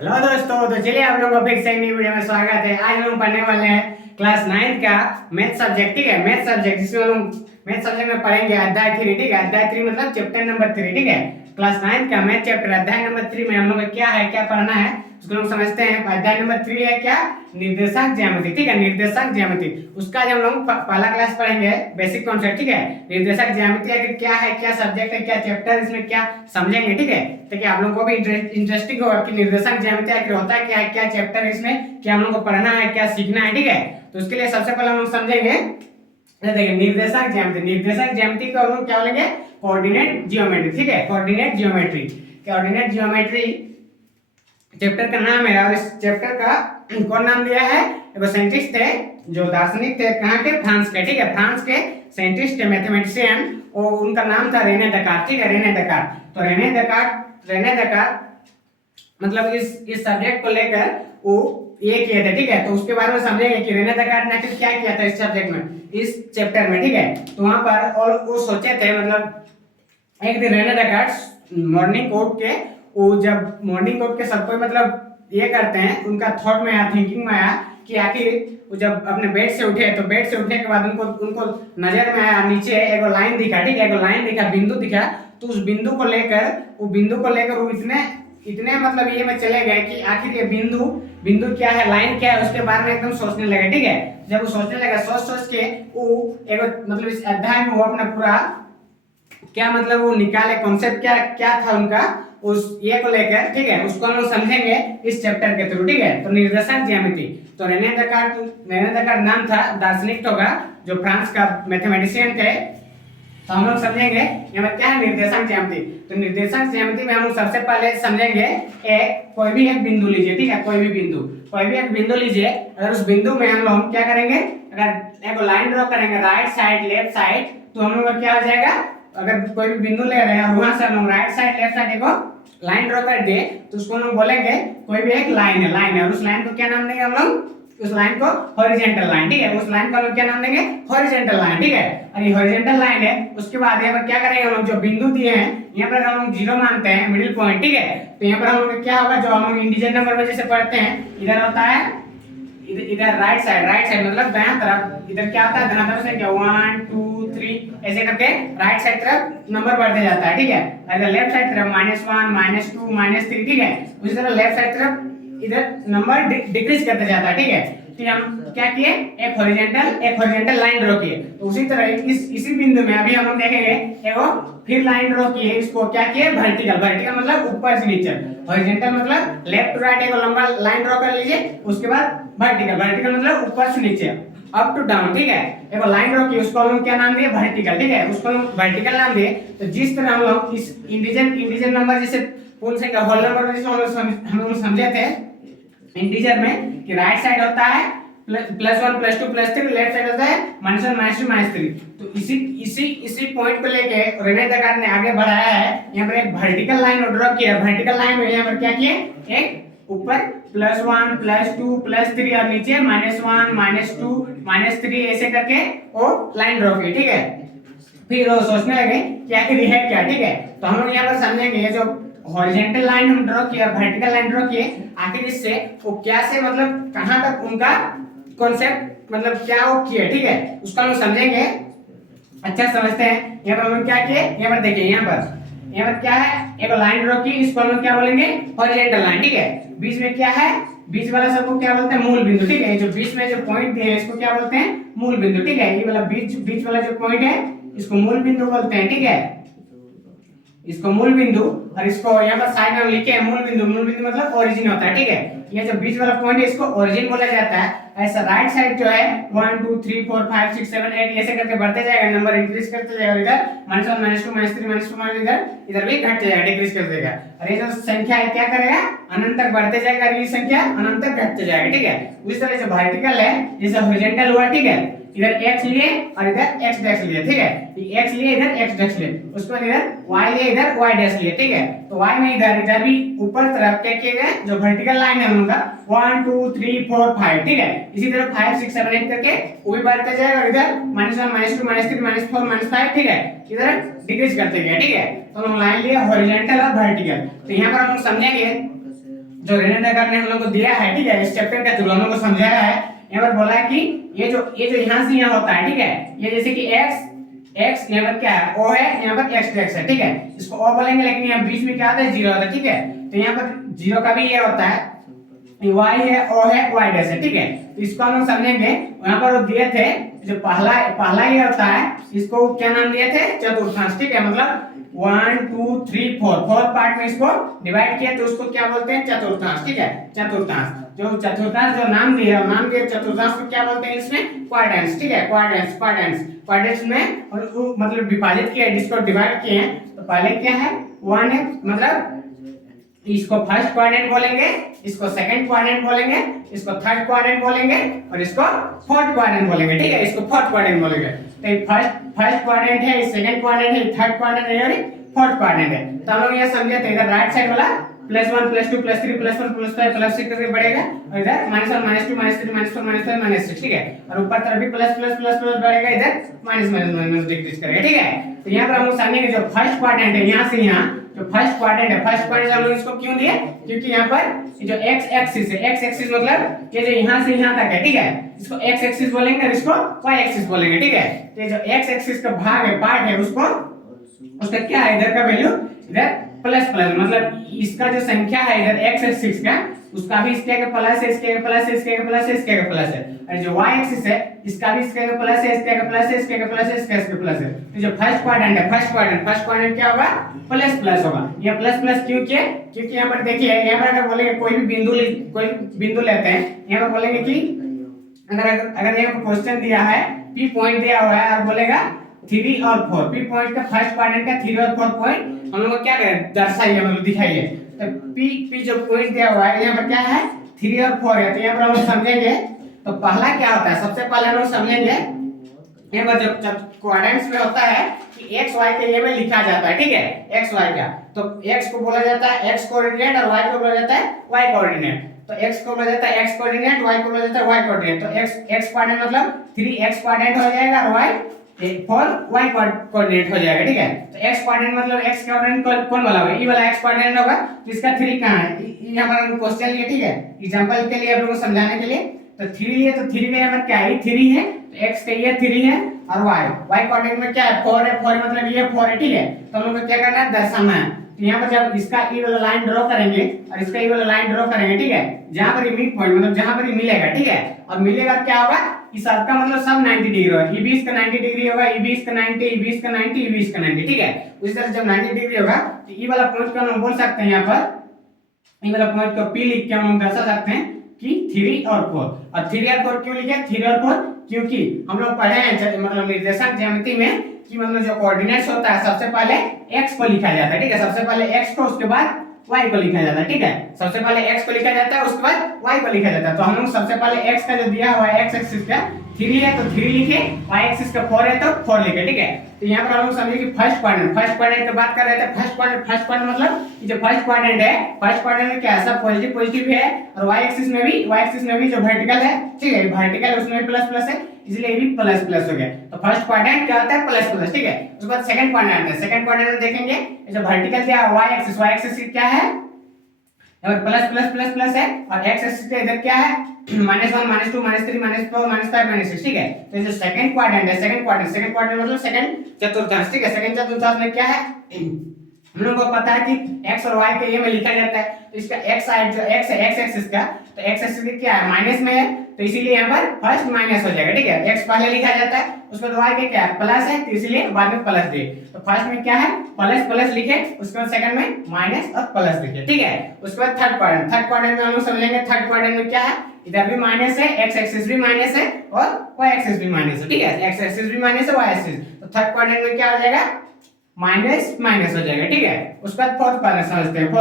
Hello दोस्तों, तो चलिए आप लोगों को फिर से एक नई वीडियो में स्वागत है। आज हम लोग पढ़ने वाले हैं क्लास 9 का मैथ सब्जेक्ट। ठीक है, मैथ सब्जेक्ट जिसमें हम लोग मैथ सब्जेक्ट में पढ़ेंगे अध्याय 3। ठीक है, अध्याय 3 मतलब चैप्टर नंबर 3। ठीक है, क्लास 9 का मैथ चैप्टर अध्याय नंबर 3 में हम लोग को क्या है, क्या पढ़ना है उसको लोग समझते हैं। अध्याय नंबर 3 है क्या, निर्देशांक ज्यामिति। ठीक है, निर्देशांक ज्यामिति उसका जब हम लोग पहला क्लास पढ़ेंगे बेसिक कॉन्सेप्ट। ठीक है, निर्देशांक ज्यामिति आखिर क्या है, क्या सब्जेक्ट है, क्या चैप्टर, इसमें क्या समझेंगे। ठीक है, ताकि आप लोगों को भी इंटरेस्टिंग होगा कि निर्देशांक ज्यामिति आखिर होता है क्या है, क्या चैप्टर है, इसमें क्या हम लोग को पढ़ना है, क्या सीखना है। ठीक है, तो उसके लिए सबसे पहले हम लोग समझेंगे, देखिए निर्देशांक ज्यामिति। निर्देशांक ज्यामिति को हम लोग क्या बोलेंगे, कोऑर्डिनेट जियोमेट्री। ठीक है, coordinate geometry, coordinate geometry chapter का नाम है। और इस चैप्टर का कौन नाम दिया है, एक साइंटिस्ट थे जो दार्शनिक थे, कहाँ के, फ्रांस के। ठीक है, फ्रांस के साइंटिस्ट मैथमेटिशियन, और उनका नाम था रेने दकार्त। ठीक है, रेने दकार्त। तो रेने दकार्त मतलब इस सब्जेक्ट को लेकर वो ये किए थे। ठीक है, तो उसके बारे में समझेंगे कि रेने दकार्त ने आखिर क्या किया था इस सब्जेक्ट में, इस चैप्टर में। ठीक है, तो वहां पर और वो सोचे थे, मतलब एक दिन रेने दकार्त मॉर्निंग उठ के, वो जब मॉर्निंग उठ के सबको मतलब ये करते हैं, उनका थॉट में आया, थिंकिंग में आया कि आखिर वो जब अपने बेड से उठे, तो बेड से उठने के बाद उनको नजर में आया नीचे एक लाइन दिखा। ठीक है, एक लाइन दिखा, बिंदु दिखा। तो उस बिंदु को लेकर वो इतने मतलब ये में चले गए कि आखिर ये बिंदु क्या है, लाइन क्या है, उसके बारे में एकदम सोचने लगे। ठीक है, जब वो सोचने लगा, सोच के वो एक मतलब इस अध्याय में वो अपना पूरा क्या मतलब वो निकाले कॉन्सेप्ट, क्या क्या था उनका उस ये को लेकर। ठीक है, उसको हम लोग समझेंगे इस चैप्टर के थ्रू। ठीक है, तो निर्देशांक ज्यामिति, तो रेने दकार्त नाम था दार्शनिक का जो फ्रांस का मैथमेटिशियन थे। तो हम लोग समझेंगे यहाँ पर क्या है, निर्देशांक ज्यामिति। तो निर्देशांक ज्यामिति में हम लोग सबसे पहले समझेंगे कोई भी एक बिंदु लीजिए। ठीक है, कोई भी एक बिंदु लीजिए। अगर उस बिंदु में हम लोग क्या करेंगे, अगर एक लाइन ड्रॉ करेंगे राइट साइड लेफ्ट साइड, तो हम लोग का क्या हो जाएगा, अगर कोई भी बिंदु ले रहे हैं और वहां से हम लोग राइट साइड लेफ्ट साइड देखो लाइन ड्रॉ कर दिए, तो उसको हम लोग बोलेंगे कोई भी एक लाइन है, और उस लाइन को क्या नाम देंगे हम लोग, उस लाइन को हॉरिजॉन्टल लाइन। ठीक है, उस लाइन को हम लोग क्या नाम देंगे, हॉरिजॉन्टल लाइन। ठीक है, और ये हॉरिजॉन्टल लाइन है। उसके बाद यहाँ पर क्या करेंगे हम लोग, जो बिंदु दिए हैं यहाँ पर हम लोग जीरो मानते हैं, मिडिल पॉइंट। ठीक है, तो यहाँ पर हम लोग क्या होगा, जो हम लोग इंटीजर नंबर में जैसे पढ़ते हैं, इधर होता है इधर राइट साइड मतलब दायां तरफ, इधर क्या होता है धनात्मक संख्या 1 2 3 ऐसे करके राइट साइड तरफ नंबर बढ़ते जाता है। ठीक है, अगर लेफ्ट साइड तरफ -1 -2 -3। ठीक है, उसी तरह लेफ्ट साइड तरफ इधर नंबर डिक्रीज करते जाता है। ठीक है, तो हम क्या किए, एक हॉरिजॉन्टल लाइन ड्रॉ किए। तो उसी तरह इसी बिंदु में अभी हम लोग देखेंगे एगो फिर लाइन ड्रॉ किए, इसको क्या किए, वर्टिकल मतलब ऊपर से नीचे, हॉरिजॉन्टल मतलब लेफ्ट टू राइट एक लंबा लाइन ड्रॉ कर लीजिए। उसके बाद वर्टिकल मतलब ऊपर से नीचे, अप टू डाउन। ठीक है, एक लाइन ड्रॉ की, उसको हम लोग क्या नाम दिए, वर्टिकल। ठीक है, उसको हम वर्टिकल नाम दिए। तो जिस तरह हम लोग इस इंटीजर नंबर जैसे पूर्ण संख्या होल नंबर जैसे हम लोग समझे थे इंटीजर में कि राइट साइड होता है +1 +2 +3, लेफ्ट साइड होता है -1 -2 -3। तो इसी पॉइंट को लेके रेने दकार्त ने आगे बढ़ाया है। यहाँ पर एक वर्टिकल लाइन ड्रॉ किया, वर्टिकल लाइन में यहाँ पर क्या किए, एक ऊपर +1 +2 +3 और नीचे -1 -2 -3 ऐसे करके वो लाइन ड्रॉ की। ठीक है, फिर वो सोचने लगे कि आखिर है क्या। ठीक है, तो हम लोग यहाँ पर समझेंगे ये जो हॉरिजॉन्टल लाइन हम ड्रॉ किया, वर्टिकल लाइन ड्रॉ किए, आखिर इससे वो क्या से मतलब कहां तक उनका कॉन्सेप्ट मतलब क्या वो किए। ठीक है, उसको हम समझेंगे, अच्छा समझते हैं। यहाँ पर हम क्या किए, यहाँ पर देखिए, यहाँ पर क्या है, एक लाइन ड्रॉ की, इसको हम क्या बोलेंगे, हॉरिजॉन्टल लाइन। ठीक है, बीच में क्या है, बीच वाला सबको क्या बोलते हैं, मूल बिंदु। ठीक है, जो बीच में जो पॉइंट दिए हैं इसको क्या बोलते हैं, मूल बिंदु। ठीक है, ये वाला बीच वाला जो पॉइंट है इसको मूल बिंदु बोलते हैं। ठीक है, इसको मूल बिंदु, और इसको यहाँ पर साइड में लिखे हैं मूल बिंदु मतलब ओरिजिन होता है। ठीक है, ये जो बीच वाला पॉइंट है इसको ओरिजिन बोला जाता है। ऐसा राइट साइड जो है 1 2 3 4 5 6 7 8 ऐसे करके बढ़ते जाएगा, नंबर इंक्रीज करते जाएगा। इधर -1 -2 -3 -4 इधर भी घटते जाएगा, डिक्रीज कर देगा। और ये जो संख्या है क्या करेगा, अनंत तक बढ़ते जाएगा, और ये संख्या अनंत तक घटते जाएगा। ठीक है, उसी तरह से वर्टिकल है, जैसे हॉरिजॉन्टल हुआ। ठीक है, इधर x लिए और इधर x डैश लिए। ठीक है, x लिए इधर x डैश लिए, उसके बाद इधर y लिए इधर y डैश लिए। ठीक है, तो y में इधर भी ऊपर तरफ क्या किए गए, जो वर्टिकल लाइन है उनका 1 2 3 4 5। ठीक है, इसी तरह 5 6 7 8 करके वो भी बढ़ते जाएगा, और इधर -1 -2 -3 -4 -5। ठीक है, इधर डिक्रीज करते गए। ठीक है, तो हम लाइन लिए हॉरिजॉन्टल और वर्टिकल। तो यहाँ पर हम समझेंगे जो रेनेडेकर ने हम लोग को दिया है, ठीक है, इस चैप्टर के थ्रू हम लोग को समझाया है। यहाँ पर बोला है कि ये जो यहाँ से यहाँ होता है, ठीक है, ये जैसे कि x यहाँ पर क्या है, o है, यहाँ पर x है, ठीक है, इसको o बोलेंगे, लेकिन यहाँ बीच में क्या आता है, 0 होता है, ठीक है, तो यहाँ पर 0 का भी ये होता है, y है, o है, y डैश है, ठीक है, तो इसको हम लोग समझेंगे। यहाँ पर वो दिए थे, जो पहला ये होता है, इसको क्या नाम दिए थे, चतुर्थांश, ठीक है, मतलब 1 2 3 4 पार्ट में इसको डिवाइड किया तो उसको क्या बोलते हैं, चतुर्थांश, ठीक है, चतुर्थांश। जो चतुर्थांश जो नाम दिए चतुर्थांश को क्या बोलते हैं, इसमें क्वाड्रेंट्स, ठीक है, क्वाड्रेंट्स में मतलब विभाजित किया, जिसको डिवाइड किए हैं, तो पहले क्या है, 1 है, मतलब इसको फर्स्ट क्वाड्रेंट बोलेंगे, इसको सेकंड क्वाड्रेंट बोलेंगे, इसको थर्ड क्वाड्रेंट बोलेंगे और इसको फोर्थ क्वाड्रेंट बोलेंगे, ठीक है, इसको फोर्थ क्वाड्रेंट बोलेंगे। तो ये फर्स्ट क्वाड्रेंट है, सेकंड क्वाड्रेंट है, थर्ड क्वाड्रेंट है और फोर्थ क्वाड्रेंट है। तो हम लोग ये समझे थे, इधर राइट साइड वाला +1 +2 +3 +4 +5 +6 करके बढ़ेगा, और इधर -1 -2 -3 -4 -5 -6, ठीक है, और ऊपर तरफ भी प्लस बढ़ेगा, इधर माइनस डिक्रीज करेगा, ठीक है। तो यहाँ पर हम लोग समझेंगे जो फर्स्ट क्वाड्रेंट है, यहाँ से यहाँ जो फर्स्ट क्वाड्रेंट हम लोग इसको क्यों दिए, क्योंकि यहाँ पर जो x एक्सिस है, x एक्सिस मतलब ये जो यहाँ से यहाँ तक है, ठीक है, इसको x एक्सिस बोलेंगे और इसको y एक्सिस बोलेंगे, ठीक है। तो ये जो x एक्सिस का भाग है, पार्ट है, उसका क्या है, इधर का वैल्यू इधर प्लस मतलब इसका जो संख्या है इधर x एक्सिस का, उसका भी इसके आगे प्लस है, इसके आगे प्लस है, इसके आगे प्लस है, इसके आगे प्लस है, और जो y एक्सिस है इसका भी इसके आगे प्लस है, इसके आगे प्लस है, इसके आगे प्लस है, इसके आगे प्लस है। तो जो फर्स्ट क्वाड्रेंट है, फर्स्ट क्वाड्रेंट क्या होगा, प्लस होगा। ये प्लस क्यों किया, क्योंकि यहाँ पर देखिए, यहाँ पर अगर बोलेंगे कोई बिंदु लेते हैं, यहाँ पर बोलेंगे कि अगर यहाँ पर क्वेश्चन दिया है, P पॉइंट दिया हुआ है और बोलेगा 3 और 4, P पॉइंट का फर्स्ट क्वाड्रेंट का 3 और 4 पॉइंट हम लोग को क्या करें, दर्शाइए, मतलब दिखाइए। तो P जो पॉइंट दिया हुआ है, यहाँ पर क्या है, 3 और 4 है, तो यहाँ पर हम लोग समझेंगे। तो पहला क्या होता है, सबसे पहले हम लोग समझेंगे, यहाँ पर जब क्वाड्रेंट्स में होता है कि x y के ये में लिखा जाता है, ठीक है, x y का, तो x को बोला जाता है x कोऑर्डिनेट और y को बोला जाता है y कोऑर्डिनेट। तो x को बोला जाता है x कोऑर्डिनेट, y को बोला जाता है y कोऑर्डिनेट। तो x क्वाड्रेंट मतलब 3x क्वाड्रेंट हो जाएगा और y 4y कोऑर्डिनेट हो जाएगा, ठीक है। तो x क्वाड्रेंट मतलब x कोऑर्डिनेट कौन वाला होगा, ये वाला x क्वाड्रेंट होगा, तो इसका 3 कहां है, यहाँ पर हम क्वेश्चन लिए, ठीक है, एग्जांपल के लिए आप लोगों को समझाने के लिए। तो 3 लिए, तो 3 का यहाँ पर क्या है, 3 है, तो x का ये 3 है, और y कोऑर्डिनेट में क्या है, 4 है, 4 मतलब ये 4 है, ठीक है। तो हम लोग को क्या करना है, दर्शाना है। तो यहाँ पर जब इसका ई वाला लाइन ड्रॉ करेंगे और इसका ई वाला लाइन ड्रॉ करेंगे, ठीक है, जहां पर मिड पॉइंट मतलब जहां पर मिलेगा, ठीक है, और मिलेगा क्या होगा, इस सबका मतलब सब 90 डिग्री होगा, ये भी इसका 90 डिग्री होगा, ये भी इसका 90, ये भी इसका 90, ये भी इसका 90, ठीक है। उसी तरह जब 90 डिग्री होगा तो ई वाला पॉइंट को हम बोल सकते हैं, यहाँ पर ई वाला पॉइंट को P लिख के हम दर्शा सकते हैं कि 3 और 4। और 3 और 4 क्यों लिखे, 3 और 4 क्योंकि हम लोग पढ़े हैं मतलब निर्देशांक ज्यामिति में कि मतलब जो कोऑर्डिनेट्स होता है, सबसे पहले x को लिखा जाता है, ठीक है, सबसे पहले x को, उसके बाद y को लिखा जाता है, ठीक है, सबसे पहले x को लिखा जाता है, उसके बाद y को लिखा जाता है। तो हम लोग सबसे पहले x का जो दिया हुआ है, x एक्सिस का 3 है तो 3 लिखे, y एक्सिस का 4 है तो 4 लिखे, ठीक है। तो यहाँ पर हम लोग समझे कि फर्स्ट क्वाड्रेंट की बात कर रहे थे। फर्स्ट क्वाड्रेंट मतलब ये जो फर्स्ट क्वाड्रेंट है, फर्स्ट क्वाड्रेंट में क्या है, सब पॉजिटिव है, और y एक्सिस में भी जो वर्टिकल है, ठीक है, वर्टिकल उसमें भी प्लस है, इसलिए ये भी प्लस हो गया। तो फर्स्ट क्वाड्रेंट क्या होता है, प्लस, ठीक है। उसके बाद सेकंड क्वाड्रेंट है, सेकंड क्वाड्रेंट में देखेंगे ये जो वर्टिकल क्या है, y एक्सिस क्या है, और प्लस है, और x एक्सिस के इधर क्या है, -1 -2 -3 -4 -5 -6, ठीक है। तो ये जो सेकंड क्वाड्रेंट है, सेकंड क्वाड्रेंट मतलब सेकंड चतुर्थांश, ठीक है, सेकंड चतुर्थांश में क्या है, हम लोगों को पता है कि x और y के ये में लिखा जाता है। तो इसका x साइड जो x है, x एक्सिस का, तो x एक्सिस में क्या है, माइनस में है, तो इसीलिए यहाँ पर फर्स्ट माइनस हो जाएगा, ठीक है, x पहले लिखा जाता है, उसके बाद y के क्या है, प्लस है, तो इसीलिए बाद में प्लस दिए। तो फर्स्ट में क्या है, प्लस लिखे, उसके बाद सेकंड में माइनस और प्लस लिखे, ठीक है। उसके बाद थर्ड क्वाड्रेंट में हम लोग समझेंगे, थर्ड क्वाड्रेंट में क्या है, इधर भी माइनस है, x एक्सिस भी माइनस है और y एक्सिस भी माइनस है, ठीक है, x एक्सिस भी माइनस है, y एक्सिस। तो थर्ड क्वाड्रेंट में क्या हो जाएगा, माइनस हो जाएगा, ठीक है। उसके बाद फोर्थ क्वाड्रेंट समझते हैं,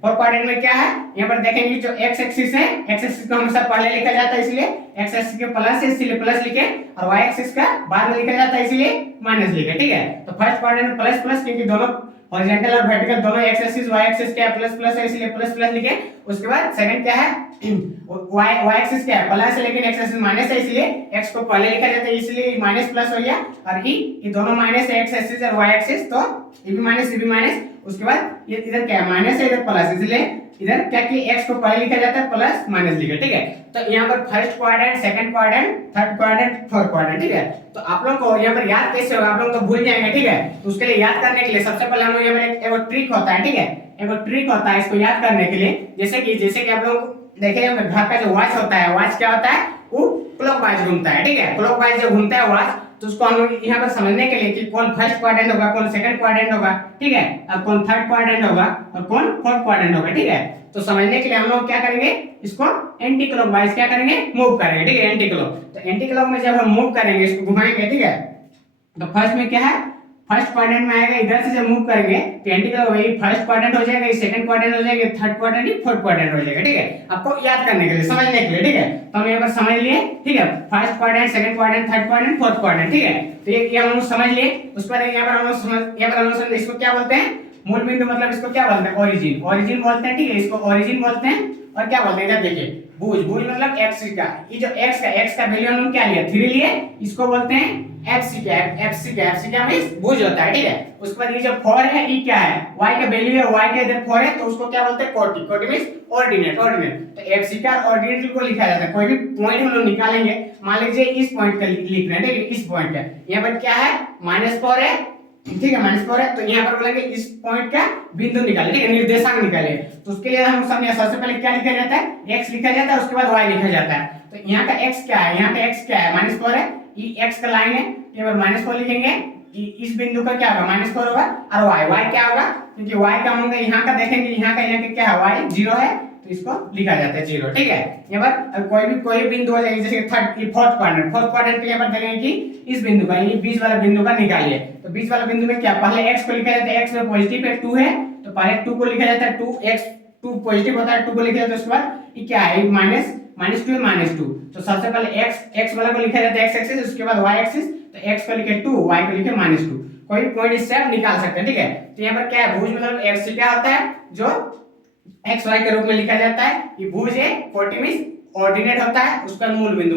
फोर्थ क्वाड्रेंट में क्या है, यहाँ पर देखेंगे जो x एक्सिस है, x एक्सिस को हमेशा पहले लिखा जाता है, इसलिए x एक्सिस के प्लस है, इसलिए प्लस लिखे, और y एक्सिस का बाद में लिखा जाता है, इसलिए माइनस लिखे, ठीक है। तो फर्स्ट क्वाड्रेंट में प्लस क्योंकि दोनों हॉरिजॉन्टल और वर्टिकल दोनों x एक्सिस y एक्सिस क्या है, प्लस है, इसलिए प्लस लिखे। उसके बाद सेकंड क्या है, y एक्सिस क्या है, प्लस है, लेकिन x एक्सिस माइनस है, इसलिए x को पहले लिखा जाता है, इसलिए माइनस प्लस हो गया, और ये दोनों माइनस है, x एक्सिस और y एक्सिस, तो ये भी माइनस। उसके बाद ये इधर क्या है माइनस है, इधर प्लस, इसलिए इधर क्या कि x को पहले लिखा जाता है प्लस माइनस लिखा, ठीक है। तो यहाँ पर first quadrant, second quadrant, third quadrant, fourth quadrant, ठीक है। तो आप लोग को यहाँ पर याद कैसे होगा, आप लोग तो भूल जाएंगे, ठीक है। तो उसके लिए याद करने के लिए सबसे पहले हम लोग यहाँ पर एक ट्रिक होता है, ठीक है, एक ट्रिक होता है इसको याद करने के लिए। जैसे कि आप लोग देखे घर का जो वॉच होता है, वॉच क्या होता है, वो क्लॉकवाइज घूमता है, ठीक है। क्लॉकवाइज जब घूमता है वॉच, तो उसको हम लोग यहाँ पर समझने के लिए कि कौन फर्स्ट क्वाड्रेंट होगा, कौन सेकंड क्वाड्रेंट होगा, ठीक है, और कौन थर्ड क्वाड्रेंट होगा और कौन फोर्थ क्वाड्रेंट होगा, ठीक है। तो समझने के लिए हम लोग क्या करेंगे, इसको एंटी क्लॉकवाइज क्या करेंगे, मूव करेंगे, ठीक है, एंटी क्लॉक। तो एंटी क्लॉक में जब हम मूव करेंगे, इसको घुमाएंगे, ठीक है, तो फर्स्ट में क्या है, फर्स्ट क्वाड्रेंट में आएगा, इधर से जब मूव करेंगे तो एंटी क्लॉक वही फर्स्ट क्वाड्रेंट हो जाएगा, सेकंड क्वाड्रेंट हो जाएगा, थर्ड क्वाड्रेंट, फोर्थ क्वाड्रेंट हो जाएगा, ठीक है, आपको याद करने के लिए, समझने के लिए, ठीक है। तो हम यहाँ पर समझ लिए, ठीक है, first quadrant, second quadrant, third quadrant, fourth quadrant, ठीक है। तो ये हम लोग समझ लिए। उस पर यहाँ पर हम लोग इसको क्या बोलते हैं, मूल बिंदु, मतलब इसको क्या बोलते हैं, ओरिजिन, ओरिजिन बोलते हैं, ठीक है, इसको ओरिजिन बोलते हैं। और क्या बोलते हैं, इधर देखिए भुज, भुज मतलब x का, ये जो x का वैल्यू हम लोग क्या लिया, 3 लिए, इसको बोलते हैं FC क्या मींस भुज होता है, ठीक है। उसके बाद ये जो 4 है, ये क्या है, y का वैल्यू है, y का इधर 4 है, तो उसको क्या बोलते हैं, कोटि, कोटि मींस ऑर्डिनेट, ऑर्डिनेट। तो FC का ऑर्डिनेट को लिखा जाता है, कोई भी पॉइंट हम लोग निकालेंगे, मान लीजिए इस पॉइंट का लिखना है, ठीक है, इस पॉइंट का, यहाँ पर क्या है, -4 है, ठीक है, -4 है, तो यहाँ पर बोलेंगे इस पॉइंट का बिंदु निकाले, ठीक है, निर्देशांक निकाले। तो उसके लिए हम समझे, सबसे पहले क्या लिखा जाता है, x लिखा जाता है, उसके बाद y लिखा जाता है। तो यहाँ का x क्या है, यहाँ का x क्या है, -4 है, ये x का लाइन है, यहाँ पर -4 लिखेंगे, इस बिंदु का क्या होगा, -4 होगा, और y क्या होगा, क्योंकि y का हम लोग यहाँ का देखेंगे, यहाँ का क्या है, y 0 है, तो इसको लिखा जाता है 0, ठीक है। यहाँ पर कोई भी बिंदु हो जाएगा, जैसे फोर्थ क्वाड्रेंट यहाँ पर देखेंगे कि इस बिंदु का, ये बीच वाला बिंदु का निकालिए। तो बीच वाला बिंदु में क्या, पहले x को लिखा जाता है, x में पॉजिटिव है, 2 है, तो पहले 2 को लिखा जाता है, 2 पॉजिटिव होता है, 2 को लिखा जाता है, उसके बाद ये क्या है, -2 है, -2। तो सबसे पहले x वाला को लिखा जाता है x एक्सिस, उसके बाद y एक्सिस, तो x को लिखे 2, y को लिखे -2। कोई भी पॉइंट इससे आप निकाल सकते हैं, ठीक है। तो यहाँ पर क्या है, भुज मतलब x क्या होता है, जो x y के रूप में लिखा जाता है, ये भुज है, कोटि मींस ऑर्डिनेट होता है, उसका मूल बिंदु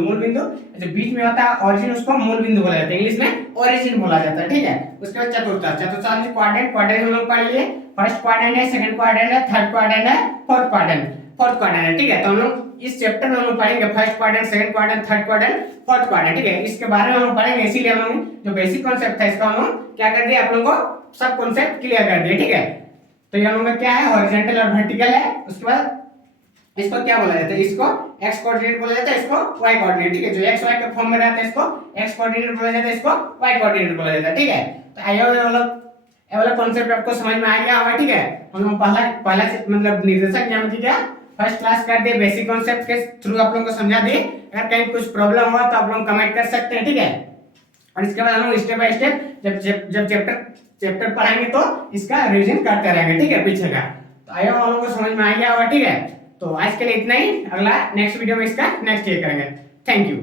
जो बीच में होता है ऑरिजिन, उसको मूल बिंदु बोला जाता है, इंग्लिश में ओरिजिन बोला जाता है, ठीक है। उसके बाद चतुर्थांश क्वाड्रेंट हम लोग पढ़ लिए, फर्स्ट क्वाड्रेंट है, सेकंड क्वाड्रेंट है, थर्ड क्वाड्रेंट है, फोर्थ क्वाड्रेंट है, ठीक है। तो हम लोग इस चैप्टर में हम लोग पढ़ेंगे first quadrant, second quadrant, third quadrant, fourth quadrant, ठीक है। इसके बारे में हम लोग पढ़ेंगे, इसीलिए हम लोग जो बेसिक कॉन्सेप्ट था इसका हम लोग क्या कर दिए, आप लोगों को सब कॉन्सेप्ट क्लियर कर दिए, ठीक है। तो ये हम लोग का क्या है, हॉरिजॉन्टल और वर्टिकल है। उसके बाद इसको क्या बोला जाता है, इसको x कोऑर्डिनेट बोला जाता है, इसको y कोऑर्डिनेट, ठीक है, जो x y के फॉर्म में रहता है इसको x कोऑर्डिनेट बोला जाता है, इसको y कोऑर्डिनेट बोला जाता है, ठीक है। तो आइए ये वाला कॉन्सेप्ट आपको समझ में आ गया होगा, ठीक है। हम लोग पहला मतलब निर्देशक ज्यामिति क्या फर्स्ट क्लास कर दिए, बेसिक कॉन्सेप्ट के थ्रू आप लोगों को समझा दिए। अगर कहीं कुछ प्रॉब्लम हुआ तो आप लोग कमेंट कर सकते हैं, ठीक है। और इसके बाद हम लोग स्टेप बाय स्टेप जब चैप्टर पढ़ाएंगे तो इसका रिवीजन करते रहेंगे, ठीक है, पीछे का। तो आइए हम लोगों को समझ में आ गया होगा, ठीक है। तो आज के लिए इतना ही, अगला नेक्स्ट वीडियो में इसका नेक्स्ट ये करेंगे। Thank you.